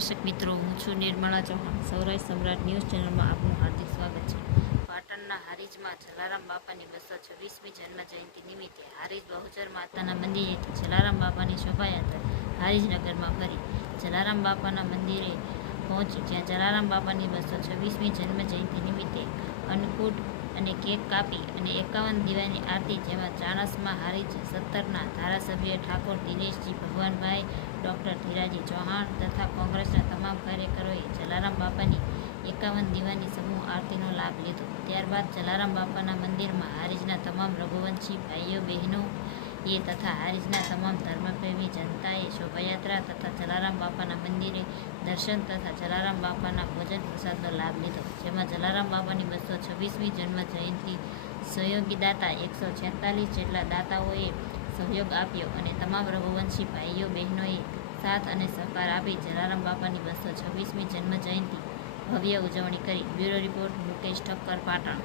છું નિર્મળા ચૌહાણ. સૌરાષ્ટ્ર સમ્રાટ ન્યૂઝ ચેનલમાં આપનું હાર્દિક સ્વાગત છે. પાટણના હારીજમાં જલારામ બાપાની બસો છવ્વીસમી જન્મ જયંતિ નિમિત્તે હારીજ બહુચર માતાના મંદિરેથી જલારામ બાપાની શોભાયાત્રા હારીજનગરમાં ફરી. જલારામ બાપાના મંદિરે પહોંચી, જ્યાં જલારામ બાપાની બસો છવ્વીસમી જન્મ જયંતિ નિમિત્તે અન્નકૂટ અને કેક કાપી અને એકાવન દીવાની આરતી જેમાં ચાણસમાં હારીજ સત્તરના ધારાસભ્ય ઠાકોર દિનેશજી ભગવાનભાઈ, ડૉક્ટર ધીરાજી ચૌહાણ તથા કોંગ્રેસના તમામ કાર્યકરોએ જલારામ બાપાની એકાવન દીવાની સમૂહ આરતીનો લાભ લીધો. ત્યારબાદ જલારામ બાપાના મંદિરમાં હારીજના તમામ રઘુવંશી ભાઈઓ બહેનો એ તથા હારીજના તમામ ધર્મપ્રેમી જનતાએ શોભાયાત્રા તથા જલારામ બાપાના મંદિરે દર્શન તથા જલારામ બાપાના ભોજન પ્રસાદનો લાભ લીધો. જેમાં જલારામ બાપાની બસો છવ્વીસમી જન્મ જયંતિ સહયોગી દાતા એકસો છેતાલીસ જેટલા દાતાઓએ સહયોગ આપ્યો અને તમામ રઘુવંશી ભાઈઓ, બહેનોએ સાથ અને સહકાર આપી જલારામ બાપાની બસો છવ્વીસમી જન્મ જયંતિ ભવ્ય ઉજવણી કરી. Bureau report Mukesh Thakkar, Patan.